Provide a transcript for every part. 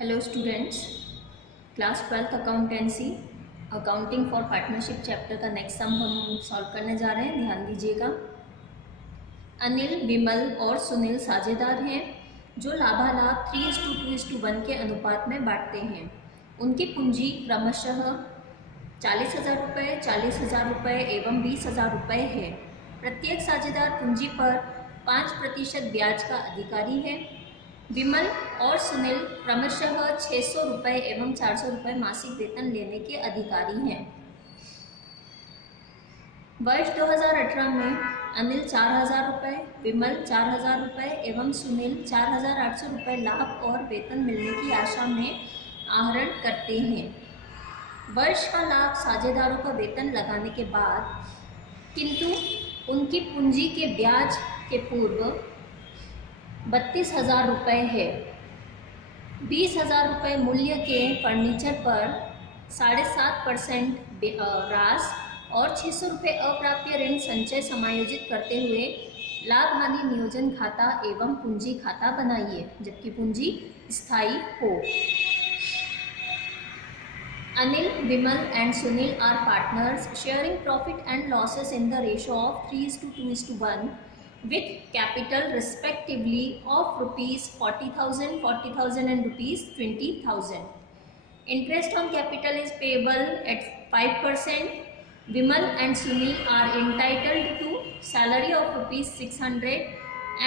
Hello students, class 12th accountancy accounting for partnership chapter का next sum हम solve करने जा रहे हैं। ध्यान दीजिएगा। अनिल, विमल और सुनील साझेदार हैं जो लाभालाभ 3:2:1 के अनुपात में बांटते हैं। उनकी पूंजी क्रमशः 40,000 रुपये, 40,000 रुपये एवं 20,000 रुपये है। प्रत्येक साझेदार पूंजी पर 5% ब्याज का अधिकारी है। विमल और सुनील क्रमशः 600 रुपये एवं 400 रुपये मासिक वेतन लेने के अधिकारी हैं। वर्ष 2018 में अनिल 4,000 रुपये, विमल 4,000 रुपये एवं सुनील 4,800 रुपये लाभ और वेतन मिलने की आशा में आहरण करते हैं। वर्ष का लाभ साझेदारों का वेतन लगाने के बाद किंतु उनकी पूंजी के ब्याज के पूर्व 32,000 रुपये है। 20,000 रुपये मूल्य के फर्नीचर पर 7.5% रास और 600 रुपये अप्राप्य ऋण संचय समायोजित करते हुए लाभ हानि नियोजन खाता एवं पूंजी खाता बनाइए, जबकि पूंजी स्थायी हो। Anil, Vimal and Sunil are partners sharing profit and losses in the ratio of 3:2:1 with capital respectively of rupees 40,000, 40,000 and rupees 20,000. Interest on capital is payable at 5%. Vimal and Sunil are entitled to salary of rupees 600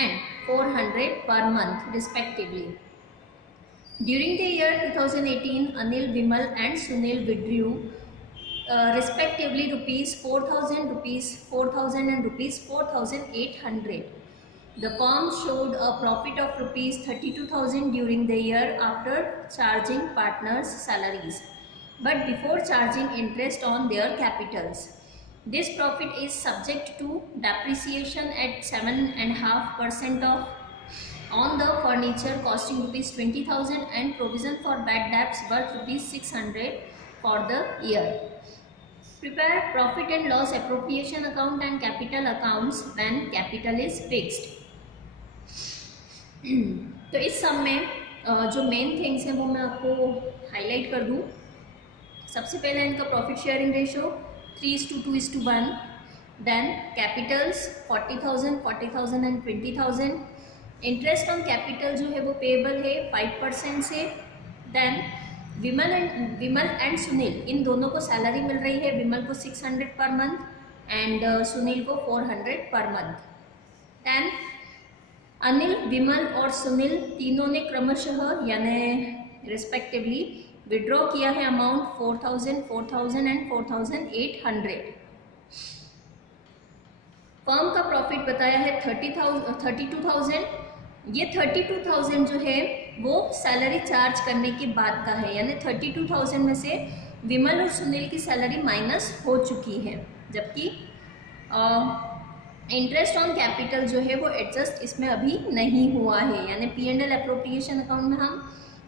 and 400 per month respectively. During the year 2018, Anil, Vimal and Sunil withdrew respectively rupees 4,000, rupees 4,000 and rupees 4,800. The firm showed a profit of rupees 32,000 during the year after charging partners' salaries, but before charging interest on their capitals. This profit is subject to depreciation at 7.5% of on the furniture costing rupees 20,000 and provision for bad debts worth rupees 600 for the year. Prepare profit and loss appropriation account and capital accounts when capital is fixed. तो इस सम में जो main things हैं वो मैं आपको highlight कर दूं। सबसे पहले इनका profit sharing ratio 3:2:1, then capitals 40,000, 40,000 and 20,000। Interest on capital जो है वो पेएबल है 5% से। देन विमल एंड सुनील, इन दोनों को सैलरी मिल रही है। विमल को 600 पर मंथ एंड सुनील को 400 पर मंथ। देन अनिल, विमल और सुनील तीनों ने क्रमशः यानी रिस्पेक्टिवली विड्रॉ किया है अमाउंट 4,000, 4,000 एंड 4,800। फर्म का प्रॉफिट बताया है 32,000। ये 32,000 जो है वो सैलरी चार्ज करने के बाद का है, यानी 32,000 में से विमल और सुनील की सैलरी माइनस हो चुकी है, जबकि इंटरेस्ट ऑन कैपिटल जो है वो एडजस्ट इसमें अभी नहीं हुआ है। यानी P&L एप्रोप्रिएशन अकाउंट में हम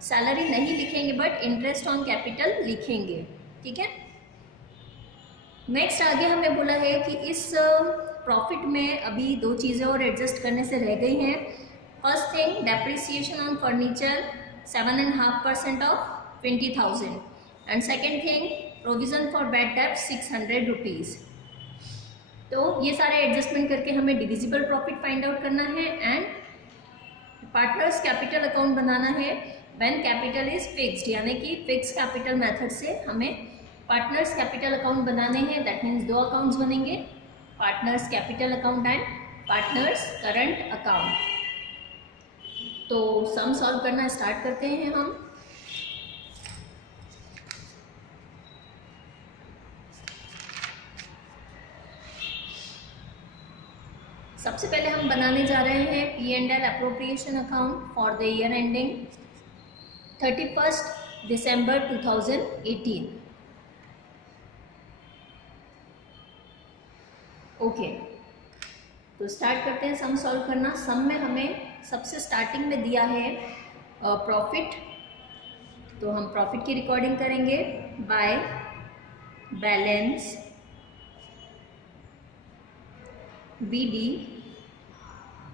सैलरी नहीं लिखेंगे बट इंटरेस्ट ऑन कैपिटल लिखेंगे। ठीक है। नेक्स्ट आगे हमें बोला है कि इस प्रॉफिट में अभी दो चीज़ें और एडजस्ट करने से रह गई हैं। First thing, depreciation on furniture 7.5% of 20,000 and second thing, provision for bad डेब्ट 600 रुपीज़। तो ये सारे एडजस्टमेंट करके हमें डिविजिबल प्रॉफिट फाइंड आउट करना है एंड पार्टनर्स कैपिटल अकाउंट बनाना है व्हेन कैपिटल इज फिक्स्ड, यानी कि फिक्स कैपिटल मेथड से हमें पार्टनर्स कैपिटल अकाउंट बनाने हैं। दैट मीन्स दो अकाउंट्स बनेंगे, partners capital account and partners current account. तो सम सॉल्व करना स्टार्ट करते हैं हम। सबसे पहले हम बनाने जा रहे हैं P&L appropriation account for the year ending 31 December 2018। Okay, तो स्टार्ट करते हैं सम सॉल्व करना। सम में हमें सबसे स्टार्टिंग में दिया है प्रॉफिट, तो हम प्रॉफिट की रिकॉर्डिंग करेंगे by balance BD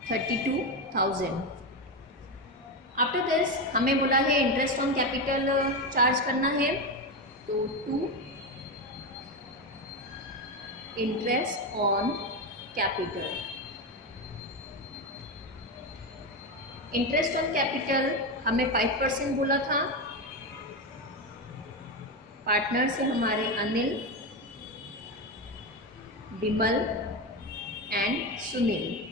32,000। After this हमें बोला है इंटरेस्ट ऑन कैपिटल चार्ज करना है, तो to interest on capital. Interest on capital हमें 5% बोला था। पार्टनर से हमारे अनिल, विमल एंड सुनील।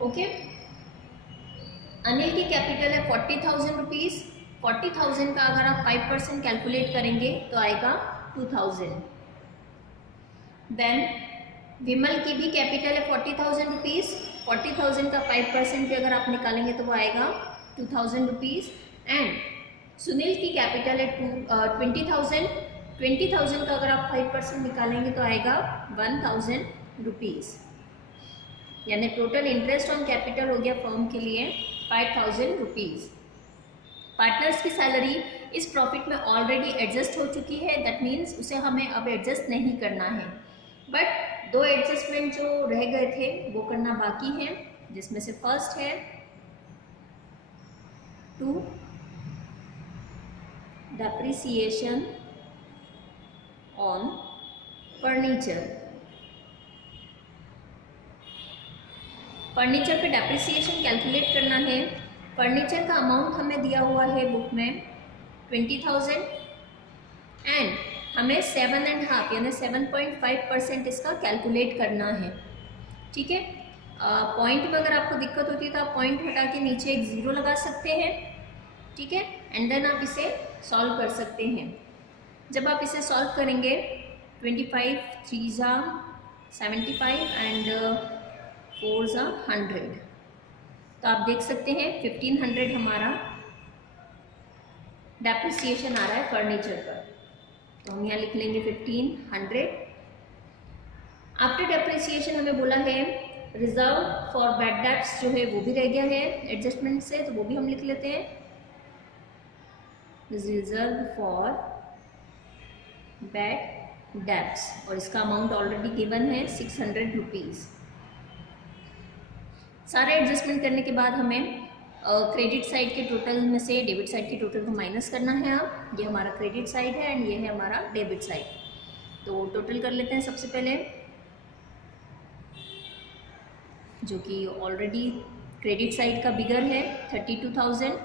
ओके, अनिल की कैपिटल है 40,000 रुपीज़। 40,000 का अगर आप 5% कैलकुलेट करेंगे तो आएगा 2,000। देन विमल की भी कैपिटल है 40,000 रुपीज़। 40,000 का 5% भी अगर आप निकालेंगे तो वो आएगा 2,000 रुपीज़। एंड सुनील की कैपिटल है 20,000। 20,000 का अगर आप 5% निकालेंगे तो आएगा 1,000 रुपीज़। यानी टोटल इंटरेस्ट ऑन कैपिटल हो गया फर्म के लिए 5,000 रुपीज़। पार्टनर्स की सैलरी इस प्रॉफिट में ऑलरेडी एडजस्ट हो चुकी है, दैट मीन्स उसे हमें अब एडजस्ट नहीं करना है। बट 2 एडजस्टमेंट जो रह गए थे वो करना बाकी है, जिसमें से फर्स्ट है to depreciation on furniture. Furniture पे डेप्रिसिएशन कैलकुलेट करना है। फर्नीचर का अमाउंट हमें दिया हुआ है बुक में 20,000 एंड हमें 7.5 यानी 7.5% इसका कैलकुलेट करना है। ठीक है, पॉइंट में अगर आपको दिक्कत होती है तो आप पॉइंट हटा के नीचे एक ज़ीरो लगा सकते हैं। ठीक है, एंड देन आप इसे सॉल्व कर सकते हैं। जब आप इसे सॉल्व करेंगे 25 3 ज़ा 75 एंड 4 ज़ा 100, तो आप देख सकते हैं 1500 हमारा डेप्रिसिएशन आ रहा है फर्नीचर पर। तो हम यहाँ लिख लेंगे 1500। आफ्टर डेप्रिसिएशन हमें बोला है रिजर्व फॉर बैड डेब्ट्स जो है वो भी रह गया है एडजस्टमेंट से, तो वो भी हम लिख लेते हैं रिजर्व फॉर बैड डेब्ट्स, और इसका अमाउंट ऑलरेडी गिवन है 600 रुपीज़। सारे एडजस्टमेंट करने के बाद हमें क्रेडिट साइड के टोटल में से डेबिट साइड के टोटल को माइनस करना है। अब ये हमारा क्रेडिट साइड है एंड ये है हमारा डेबिट साइड। तो टोटल कर लेते हैं सबसे पहले, जो कि ऑलरेडी क्रेडिट साइड का बिगर है 32,000।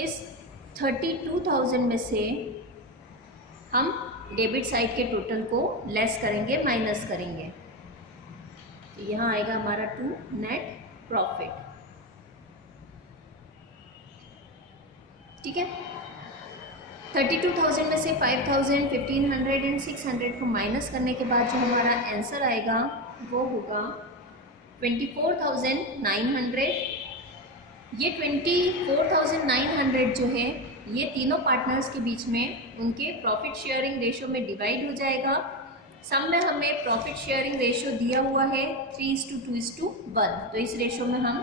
इस 32,000 में से हम डेबिट साइड के टोटल को लेस करेंगे, माइनस करेंगे। तो यहाँ आएगा हमारा 2 नेट प्रॉफिट। ठीक है, 32,000 में से 5,000, 1,500 एंड 600 को माइनस करने के बाद जो हमारा आंसर आएगा वो होगा 24,900। ये 24,900 जो है ये तीनों पार्टनर्स के बीच में उनके प्रॉफिट शेयरिंग रेशो में डिवाइड हो जाएगा। सम में हमें प्रॉफिट शेयरिंग रेशो दिया हुआ है 3:2:1, तो इस रेशो में हम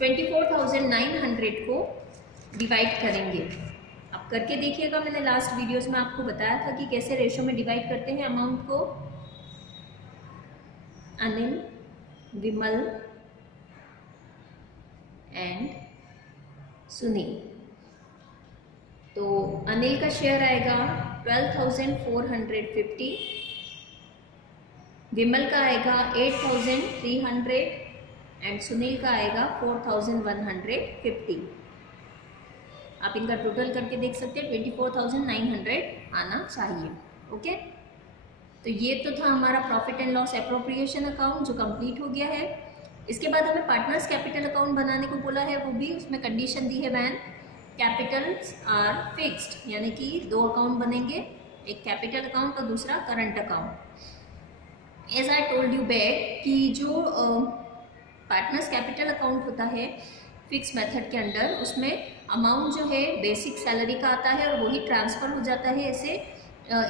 24,900 को डिवाइड करेंगे। आप करके देखिएगा, मैंने लास्ट वीडियोस में आपको बताया था कि कैसे रेशो में डिवाइड करते हैं अमाउंट को। अनिल, विमल एंड सुनील। तो अनिल का शेयर आएगा 12,450, विमल का आएगा 8,300 एंड सुनील का आएगा 4,150। आप इनका टोटल करके देख सकते हैं 24,900 आना चाहिए। ओके, तो ये तो था हमारा profit and loss appropriation account जो कंप्लीट हो गया है। इसके बाद हमें पार्टनर्स कैपिटल अकाउंट बनाने को बोला है, वो भी उसमें कंडीशन दी है वैन कैपिटल्स आर फिक्स्ड, यानी कि 2 अकाउंट बनेंगे, एक कैपिटल अकाउंट और दूसरा current account. As I told you back कि जो पार्टनर्स कैपिटल अकाउंट होता है फिक्स मेथड के अंडर, उसमें अमाउंट जो है बेसिक सैलरी का आता है और वही ट्रांसफ़र हो जाता है। ऐसे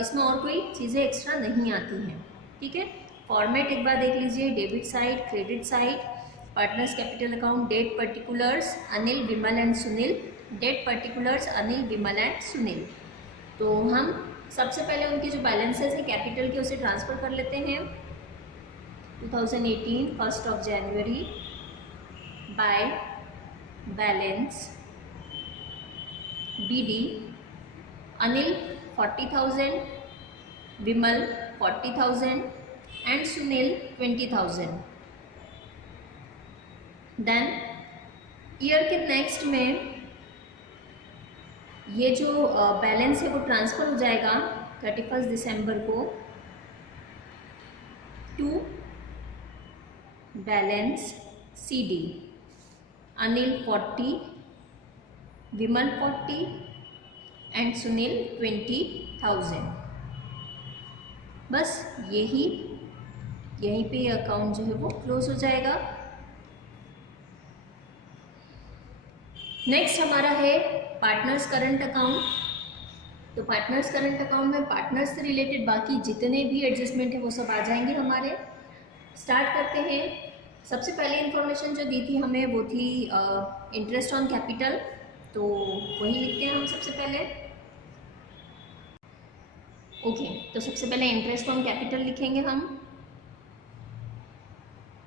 इसमें और कोई चीज़ें एक्स्ट्रा नहीं आती हैं। ठीक है, फॉर्मेट एक बार देख लीजिए, debit side, credit side, partners capital account, date particulars Anil, Vimal and Sunil, date particulars Anil, Vimal and Sunil. तो हम सबसे पहले उनके जो बैलेंसेस हैं कैपिटल के उसे ट्रांसफ़र कर लेते हैं। 2018 1st of January by balance BD Anil 40,000, Vimal 40,000 and Sunil 20,000. Then year के नेक्स्ट में ये जो बैलेंस है वो ट्रांसफ़र हो जाएगा 31 दिसंबर को to balance CD Anil 40, Vimal 40 and Sunil 20,000. बस यहीं पे अकाउंट जो है वो क्लोज हो जाएगा. नेक्स्ट हमारा है पार्टनर्स करंट अकाउंट. तो पार्टनर्स करंट अकाउंट में पार्टनर्स से रिलेटेड बाकी जितने भी एडजस्टमेंट है वो सब आ जाएंगे हमारे. स्टार्ट करते हैं. सबसे पहले इन्फॉर्मेशन जो दी थी हमें वो थी इंटरेस्ट ऑन कैपिटल. तो वही लिखते हैं हम सबसे पहले. ओके, तो सबसे पहले इंटरेस्ट ऑन कैपिटल लिखेंगे हम.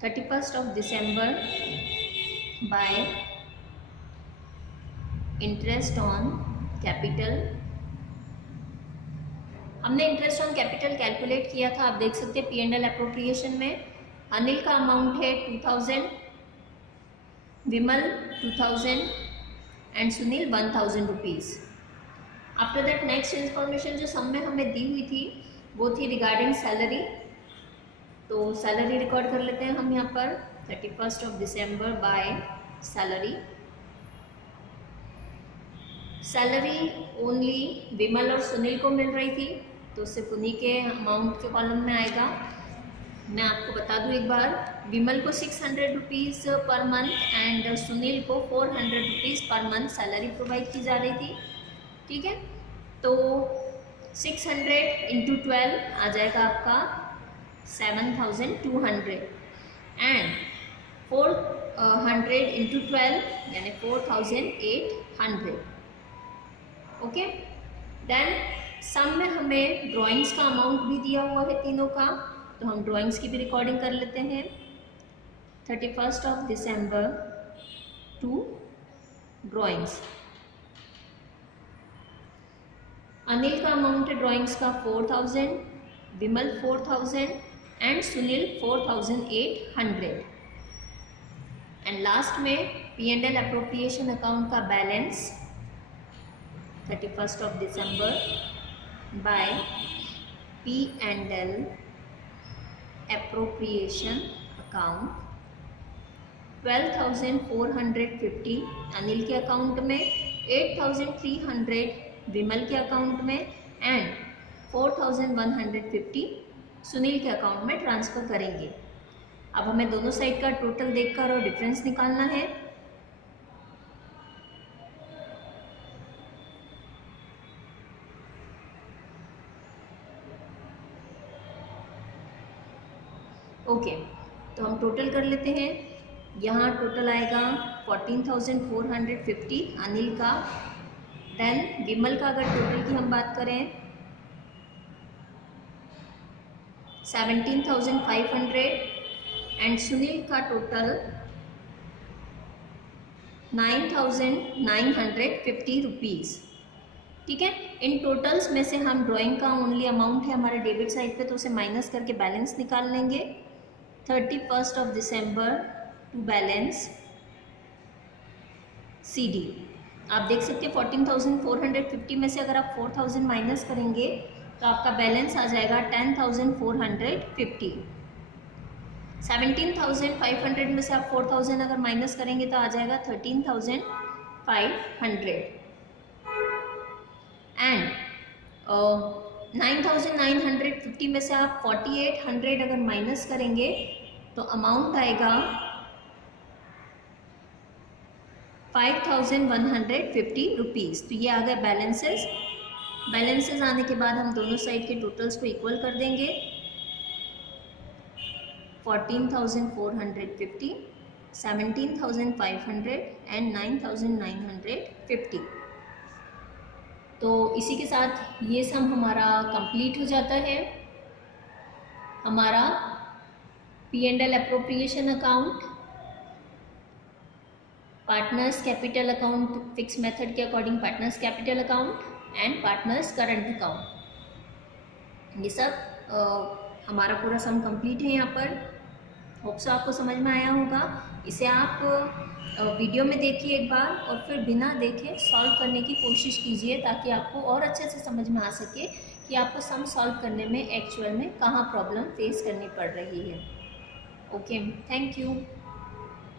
31st of December bye interest on capital. हमने इंटरेस्ट ऑन कैपिटल कैलकुलेट किया था. आप देख सकते हैं P&L अप्रोप्रिएशन में अनिल का अमाउंट है 2000, Vimal 2000 and Sunil 1000 rupees. After that next information जो सम में हमें दी हुई थी वो थी रिगार्डिंग सैलरी. तो सैलरी रिकॉर्ड कर लेते हैं हम यहाँ पर. 31st of December by salary. Salary only Vimal और सुनील को मिल रही थी तो सिर्फ उन्हीं के अमाउंट के कॉलम में आएगा. मैं आपको बता दूं एक बार, विमल को 600 rupees per month and Sunil को 400 rupees per month salary provide की जा रही थी. ठीक है, तो 600 इंटू 12 आ जाएगा आपका 7,200 एंड 400 इंटू 12 यानी 4,800. ओके, देन सम में हमें ड्राइंग्स का अमाउंट भी दिया हुआ है तीनों का. तो हम ड्राइंग्स की भी रिकॉर्डिंग कर लेते हैं. 31st of December to drawings. Anil का अमाउंट है ड्राइंग्स का 4,000, Vimal 4,000 and Sunil 4,800. And last में P&L अप्रोप्रिएशन अकाउंट का balance 31st of December by P&L appropriation account 12,450 Anil के अकाउंट में, 8,300 विमल के अकाउंट में एंड 4,150 सुनील के अकाउंट में ट्रांसफ़र करेंगे. अब हमें दोनों साइड का टोटल देखकर और डिफरेंस निकालना है. ओके, तो हम टोटल कर लेते हैं. यहाँ टोटल आएगा 14,450 अनिल का. देन विमल का अगर टोटल की हम बात करें 17,500 एंड सुनील का टोटल 9,950 रुपीज़. ठीक है, इन टोटल्स में से हम ड्राइंग का ओनली अमाउंट है हमारे डेबिट साइड पे तो उसे माइनस करके बैलेंस निकाल लेंगे. 31st of December to balance CD. आप देख सकते हैं 14,450 में से अगर आप 4,000 माइनस करेंगे तो आपका बैलेंस आ जाएगा 10,450. 17,500 में से आप 4,000 अगर माइनस करेंगे तो आ जाएगा 13,500 एंड 9,950 में से आप 4,800 अगर माइनस करेंगे तो अमाउंट आएगा 5,150 रुपीज़. तो ये आ गए बैलेंसेस. बैलेंसेस आने के बाद हम दोनों साइड के टोटल्स को इक्वल कर देंगे. 14,450, 17,500 एंड 9,950. तो इसी के साथ ये सम हमारा कंप्लीट हो जाता है. हमारा P&L appropriation account, partners capital account fix method के according partners capital account and partners current account. ये सब हमारा पूरा सम कंप्लीट है यहाँ पर। होप सो आपको समझ में आया होगा। इसे आप वीडियो में देखिए एक बार और फिर बिना देखे सॉल्व करने की कोशिश कीजिए ताकि आपको और अच्छे से समझ में आ सके कि आपको सम सॉल्व करने में एक्चुअल में कहाँ प्रॉब्लम फेस करनी पड़ रही है। Okay, thank you.